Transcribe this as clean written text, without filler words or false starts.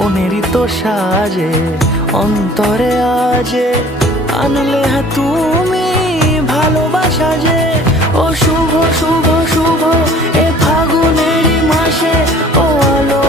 কোনেরই তো সাজে অন্তরে আজে আনলে হ্যাঁ তুমি ভালোবাসা যে। ও শুভ শুভ শুভ এ ফাগুনেরই মাসে ও আলো